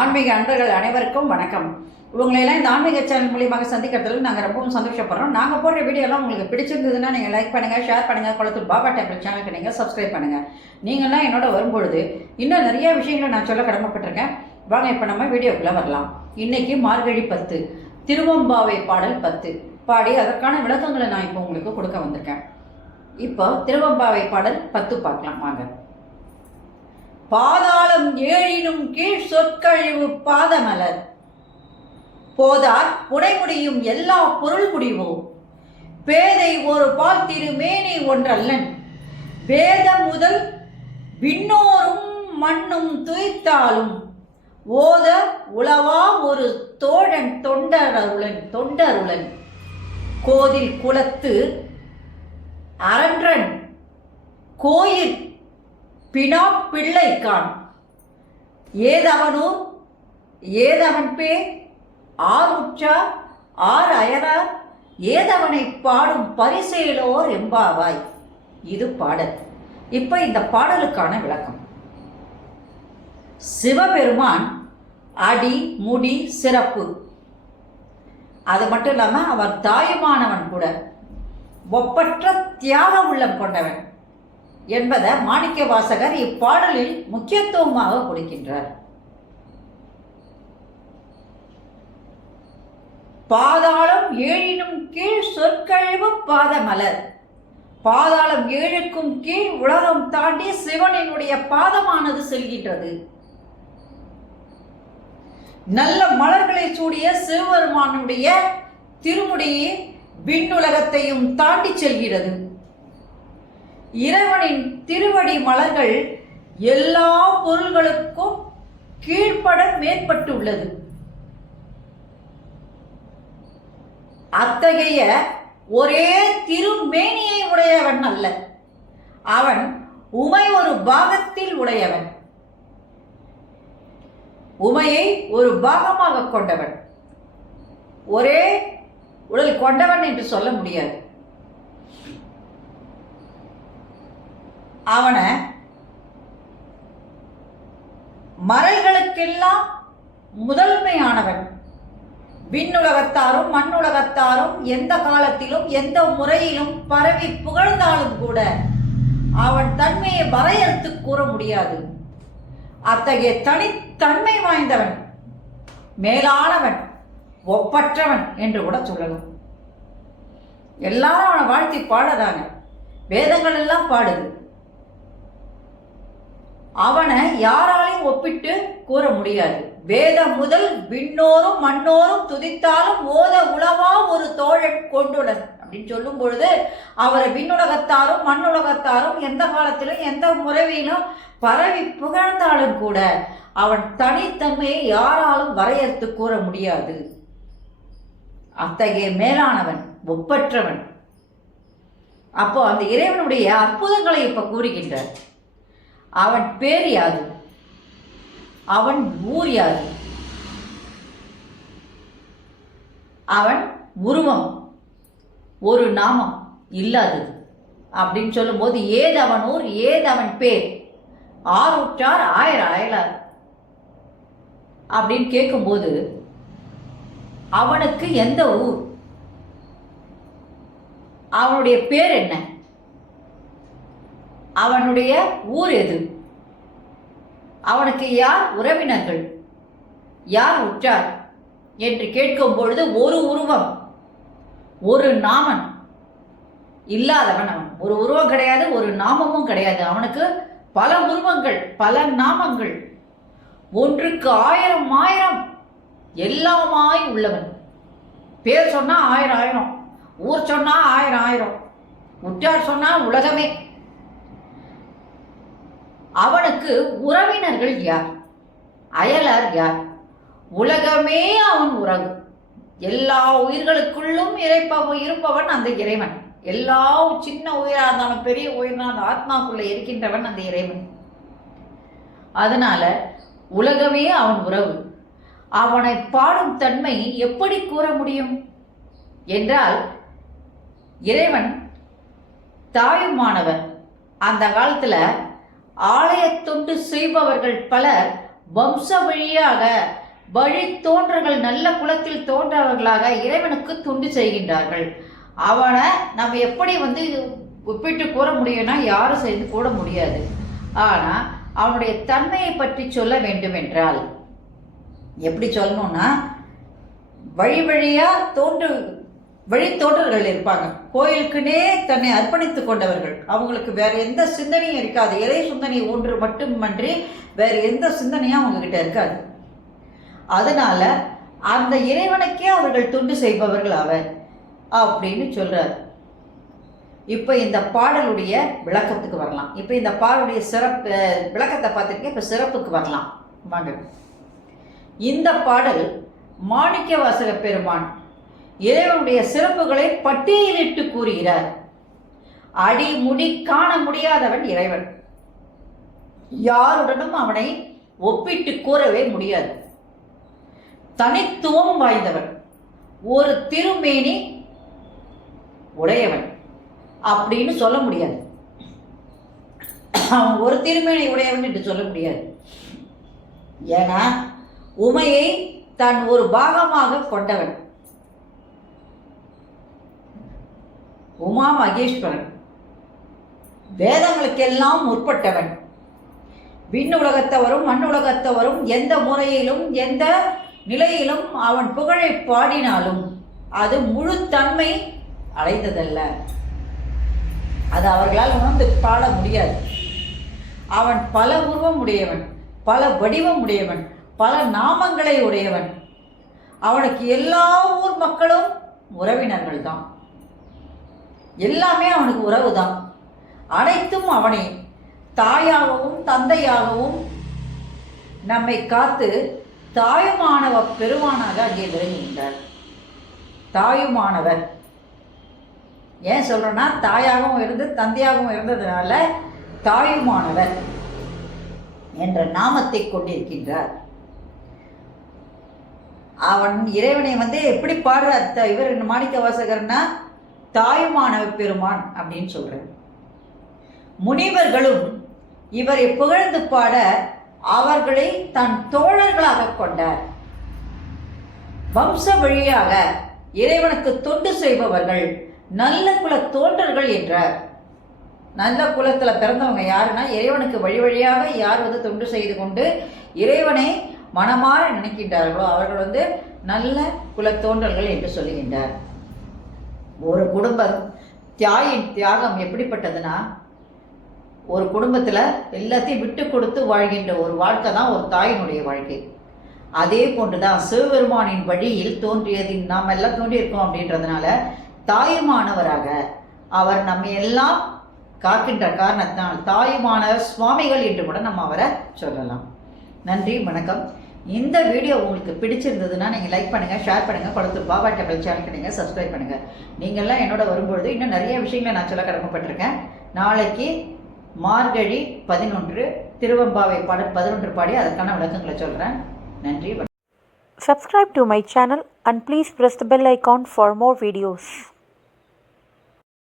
ஆன்மீக அன்பர்கள் அனைவருக்கும் வணக்கம். உங்களையெல்லாம் இந்த ஆன்மீக சேனல் மூலியமாக சந்திக்கிறதுல நாங்கள் ரொம்பவும் சந்தோஷப்படுறோம். நாங்கள் போடுற வீடியோலாம் உங்களுக்கு பிடிச்சிருந்ததுன்னா நீங்கள் லைக் பண்ணுங்கள், ஷேர் பண்ணுங்கள், குளத்தூர் பாபா டெம்பிள் சேனலுக்கு நீங்கள் சப்ஸ்கிரைப் பண்ணுங்கள். நீங்கள்லாம் என்னோட வரும்பொழுது இன்னும் நிறைய விஷயங்களை நான் சொல்ல கடமைப்பட்டிருக்கேன். வாங்க இப்போ நம்ம வீடியோக்குள்ளே வரலாம். இன்னைக்கு மார்கழி 10 திருவம்பாவை பாடல் 10 பாடி அதற்கான விளக்கங்களை நான் இப்போ உங்களுக்கு கொடுக்க வந்திருக்கேன். இப்போ திருவம்பாவை பாடல் 10 பார்க்கலாம் வாங்க. பாதாளம் ஏழினும் கீழ் சொற்கழிவு பாதமலர் போதார் புடைமுடியும் எல்லா பொருள் முடிவோம் பேதை ஒரு பால் திருமேனி ஒன்றல்லன் வேத முதல் விண்ணோரும் மண்ணும் துய்த்தாலும் ஓத உளவா ஒரு தோழன் தொண்டருளன் கோதில் குலத்து அரன்றன் கோயில் பினா பிள்ளைக்கான் ஏதவனூர் ஏதவன் பேர் ஆறுற்றார் ஆறு அயரார் ஏதவனை பாடும் பரிசேலோர் எம்பாவாய். இது பாடல். இப்ப இந்த பாடலுக்கான விளக்கம். சிவபெருமான் அடி முடி சிறப்பு, அது மட்டும் இல்லாம அவர் தாயுமானவன் கூட, ஒப்பற்ற தியாக உள்ளம் கொண்டவன் என்பதை மாணிக்க வாசகர் இப்பாடலில் முக்கியத்துவமாக கொடுக்கின்றார். பாதாளம் ஏழினும் கீழ் சொற்கழிவு பாதமலர். பாதாளம் ஏழுக்கும் கீழ் உலகம் தாண்டி சிவனினுடைய பாதமானது செல்கின்றது. நல்ல மலர்களை சூடிய சிவபெருமானுடைய திருமுடியை விண்ணுலகத்தையும் தாண்டி செல்கிறது. இறைவனின் திருவடி மலர்கள் எல்லா பொருள்களுக்கும் கீழ்ப்பட மேற்பட்டுள்ளது. அத்தகைய ஒரே திருமேனியை உடையவன் அல்ல, அவன் உமை ஒரு பாகத்தில் உடையவன், உமையை ஒரு பாகமாக கொண்டவன். ஒரே உடல் கொண்டவன் என்று சொல்ல முடியாது. அவனை மறைகளுக்கெல்லாம் முதன்மையானவன். விண்ணுலகத்தாரும் மண்ணுலகத்தாரும் எந்த காலத்திலும் எந்த முறையிலும் பரவி புகழ்ந்தாலும் கூட அவன் தன்மையை வரையறுத்து கூற முடியாது. அத்தகைய தனித்தன்மை வாய்ந்தவன், மேலானவன், ஒப்பற்றவன் என்று கூட சொல்லலாம். எல்லாரும் அவனை வாழ்த்தி பாடுறாங்க, வேதங்கள் எல்லாம் பாடுது. அவனை யாராலையும் ஒப்பிட்டு கூற முடியாது. வேதம் முதல் விண்ணோரும் மண்ணோரும் துதித்தாலும் ஓத உளவா ஒரு தோழன் கொண்டுடன் அப்படின்னு சொல்லும் பொழுது அவரை விண்ணுலகத்தாரும் மண்ணுலகத்தாரும் எந்த காலத்திலும் எந்த முறையிலும் பரவி புகழ்ந்தாலும் கூட அவன் தனித்தன்மையை யாராலும் வரையறுத்து கூற முடியாது. அத்தகைய மேலானவன், ஒப்பற்றவன். அப்போ அந்த இறைவனுடைய அற்புதங்களை இப்ப கூறுகின்றார். அவன் பேர் யாது, அவன் ஊர் யாது, அவன் உருவம் ஒரு நாமம் இல்லாதது அப்படின்னு சொல்லும்போது ஏதவன் ஊர் ஏதவன் பேர் ஆறுற்றார் ஆயிரம் அயலார் அப்படின்னு கேட்கும்போது அவனுக்கு எந்த ஊர், அவனுடைய பேர் என்ன, அவனுடைய ஊர் எது, அவனுக்கு யார் உறவினர்கள், யார் உற்றார் என்று கேட்கும் பொழுது ஒரு உருவம் ஒரு நாமன் இல்லாதவன். அவன் ஒரு உருவம் கிடையாது, ஒரு நாமமும் கிடையாது. அவனுக்கு பல உருவங்கள், பல நாமங்கள், ஒன்றுக்கு ஆயிரம் ஆயிரம் எல்லாமாய் உள்ளவன். பேர் சொன்னா ஆயிரம் ஆயிரம், ஊர் சொன்னா ஆயிரம் ஆயிரம், உற்றார் சொன்னா உலகமே. அவனுக்கு உறவினர்கள் யார், அயலார் யார், உலகமே அவன் உறவு. எல்லா உயிர்களுக்குள்ளும் இருப்பவன் அந்த இறைவன். எல்லா சின்ன உயிரா இருந்தாலும் பெரிய உயிரா அந்த ஆத்மாக்குள்ள இருக்கின்றவன் அந்த இறைவன். அதனால உலகமே அவன் உறவு. அவனை பாடும் தன்மை எப்படி கூற முடியும் என்றால், இறைவன் தாயுமானவன். அந்த காலத்துல ஆலய தொண்டு செய்பவர்கள் பலர் வம்ச வழியாக வழி தோன்றர்கள் நல்ல குலத்தில் தோன்றவர்களாக இறைவனுக்கு தொண்டு செய்கின்றார்கள். அவனை நம்ம எப்படி ஒப்பிட்டு கூற முடியும்னா யாரும் செய்து கூட முடியாது. ஆனால் அவனுடைய தன்மையை பற்றி சொல்ல வேண்டும் என்றால் எப்படி சொல்லணும்னா, வழித்தோன்றர்கள் இருப்பாங்க. கோயிலுக்குன்னே தன்னை அர்ப்பணித்து கொண்டவர்கள். அவங்களுக்கு வேற எந்த சிந்தனையும் இருக்காது. இறை சிந்தனை ஒன்று மட்டுமன்றி வேற எந்த சிந்தனையும் அவங்ககிட்ட இருக்காது. அதனால அந்த இறைவனுக்கே அவர்கள் தொண்டு செய்பவர்கள் அவர் அப்படின்னு சொல்றார். இப்போ இந்த பாடலுடைய விளக்கத்துக்கு வரலாம். இப்போ இந்த பாடலுடைய சிறப்பு விளக்கத்தை பார்த்துருக்கேன். இப்போ சிறப்புக்கு வரலாம் வாங்க. இந்த பாடல் மாணிக்கவாசக பெருமான் இறைவனுடைய சிறப்புகளை பட்டியலிட்டு கூறுகிறார். அடிமுடி காண முடியாதவன் இறைவன். யாருடனும் அவனை ஒப்பிட்டு கூறவே முடியாது. தனித்துவம் வாய்ந்தவன், ஒரு திருமேனி உடையவன் அப்படின்னு சொல்ல முடியாது. அவன் ஒரு திருமேனி உடையவன் என்று சொல்ல முடியாது. ஏன்னா உமையை தான் ஒரு பாகமாக கொண்டவன். உமா மகேஸ்வரன் வேதங்களுக்கெல்லாம் முற்பட்டவன். விண்ணுலகத்தவரும் மண்ணுலகத்தவரும் எந்த முறையிலும் எந்த நிலையிலும் அவன் புகழை பாடினாலும் அது முழு தன்மை அடைந்ததல்ல. அது அவர்களால் உணர்ந்து பாட முடியாது. அவன் பல உருவம் உடையவன், பல வடிவம் உடையவன், பல நாமங்களை உடையவன். அவனுக்கு எல்லா ஊர் மக்களும் உறவினர்கள் தான். எல்லாமே அவனுக்கு உறவு தான். அனைத்தும் அவனை தாயாகவும் தந்தையாகவும் நம்மை காத்து தாயுமானவ பெருமானாக அங்கே விளங்குகின்றார். தாயுமானவர் ஏன் சொல்றேன்னா, தாயாகவும் இருந்து தந்தையாகவும் இருந்ததுனால தாயுமானவர் என்ற நாமத்தை கொண்டிருக்கின்றார். அவன் இறைவனை எப்படி பாடுறார் இவர் மாணிக்கவாசகர்னா, தாயுமானவ பெருமான் அப்படின்னு சொல்றார். முனிவர்களும் இவரை புகழ்ந்து பாட அவர்களை தன் தோழர்களாக கொண்டார். வம்ச வழியாக இறைவனுக்கு தொண்டு செய்பவர்கள் நல்ல குல தோன்றர்கள் என்றார். நல்ல குலத்தில் பிறந்தவங்க யாருன்னா, இறைவனுக்கு வழி வழியாக யார் தொண்டு செய்து கொண்டு இறைவனை மனமாற நினைக்கின்றார்களோ அவர்கள் நல்ல குலத்தோன்றர்கள் என்று சொல்லுகின்றார். ஒரு குடும்பம் தாயின் தியாகம் எப்படிப்பட்டதுன்னா, ஒரு குடும்பத்தில் எல்லாத்தையும் விட்டு கொடுத்து வாழ்கின்ற ஒரு வாழ்க்கை தான் ஒரு தாயினுடைய வாழ்க்கை. அதே போன்றுதான் சிவபெருமானின் வழியில் தோன்றியது நாம் எல்லாம் தோன்றியிருக்கோம். அப்படின்றதுனால தாயுமானவராக அவர் நம்ம எல்லாம் காக்கின்ற காரணத்தினால் தாயுமானவர் சுவாமிகள் என்று கூட நம்ம அவரை சொல்லலாம். நன்றி, வணக்கம். இந்த வீடியோ உங்களுக்கு பிடிச்சிருந்ததுன்னா நீங்கள் லைக் பண்ணுங்கள், ஷேர் பண்ணுங்கள், குளத்தூர் பாபா டெம்பிள் சேனலுக்கு நீங்கள் சப்ஸ்கிரைப் பண்ணுங்கள். நீங்கள்லாம் என்னோட வரும்பொழுது இன்னும் நிறைய விஷயங்களை நான் சொல்ல கடமைப்பட்டிருக்கேன். நாளைக்கு மார்கழி 11 திருவம்பாவை பாடல் 11 பாடி அதற்கான விளக்கங்களை சொல்கிறேன். நன்றி. Subscribe to my channel and please press the bell icon for more videos.